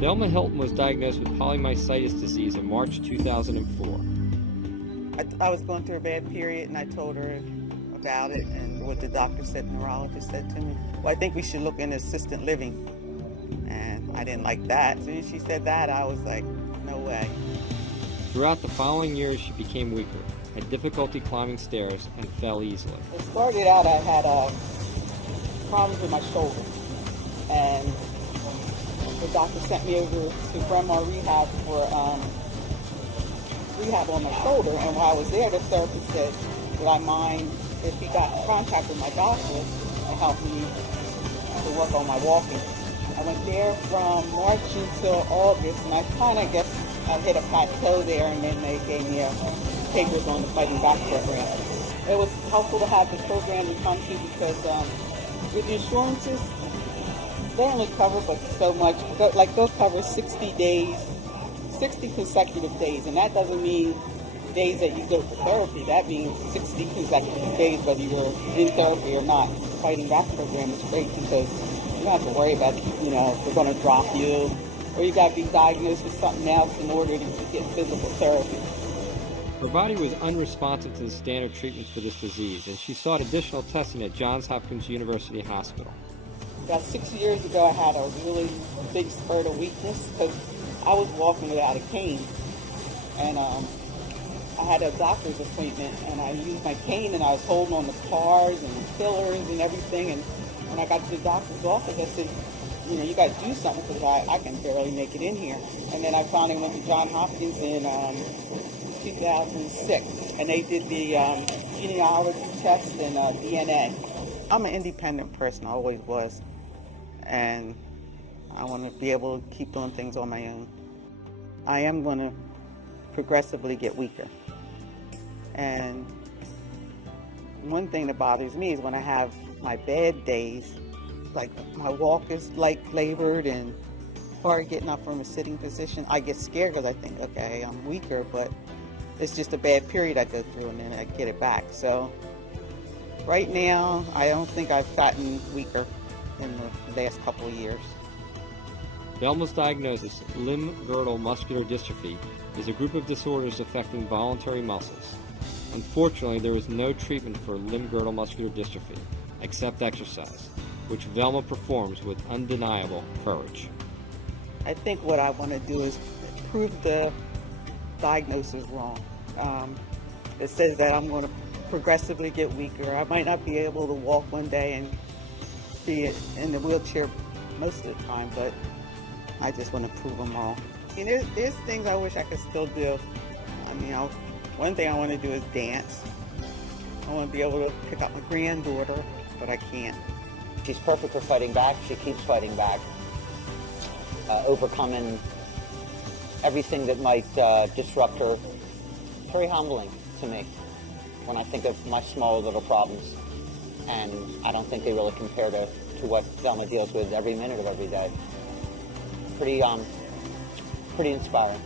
Velma Hilton was diagnosed with polymyositis disease in March 2004. I was going through a bad period, and I told her about it and what the doctor said, the neurologist said to me. Well, I think we should look into assisted living. And I didn't like that. As soon as she said that, I was like, no way. Throughout the following years, she became weaker, had difficulty climbing stairs, and fell easily. It started out, I had problems with my shoulder. And the doctor sent me over to Grandma Rehab for rehab on my shoulder. And while I was there, the therapist said, would I mind if he got in contact with my doctor and help me to work on my walking. I went there from March until August, and I kind of guess I hit a plateau there, and then they gave me papers on the Fighting Back program. It was helpful to have the program to come to because with the insurances, they only cover but so much. Like they'll cover 60 days, 60 consecutive days, and that doesn't mean days that you go for therapy. That means 60 consecutive days whether you're in therapy or not. The Fighting Back program is great because you don't have to worry about, if they're going to drop you, or you got to be diagnosed with something else in order to get physical therapy. Her body was unresponsive to the standard treatments for this disease, and she sought additional testing at Johns Hopkins University Hospital. About 6 years ago, I had a really big spurt of weakness because I was walking without a cane. And I had a doctor's appointment, and I used my cane, and I was holding on the cars and the pillars and everything. And when I got to the doctor's office, I said, you got to do something because I can barely make it in here. And then I finally went to Johns Hopkins in 2006, and they did the genealogy test and DNA. I'm an independent person, I always was, and I want to be able to keep doing things on my own. I am going to progressively get weaker. And one thing that bothers me is when I have my bad days, like my walk is labored and hard getting up from a sitting position, I get scared because I think, okay, I'm weaker, but it's just a bad period I go through and then I get it back. So right now, I don't think I've gotten weaker in the last couple of years. Velma's diagnosis, limb-girdle muscular dystrophy, is a group of disorders affecting voluntary muscles. Unfortunately, there is no treatment for limb-girdle muscular dystrophy, except exercise, which Velma performs with undeniable courage. I think what I want to do is prove the diagnosis wrong. It says that I'm going to progressively get weaker. I might not be able to walk one day and be in the wheelchair most of the time, but I just want to prove them wrong. There's things I wish I could still do. One thing I want to do is dance. I want to be able to pick up my granddaughter, but I can't. She's perfect for fighting back. She keeps fighting back, overcoming everything that might disrupt her. Very humbling to me when I think of my small little problems, and I don't think they really compare to what Velma deals with every minute of every day. Pretty inspiring.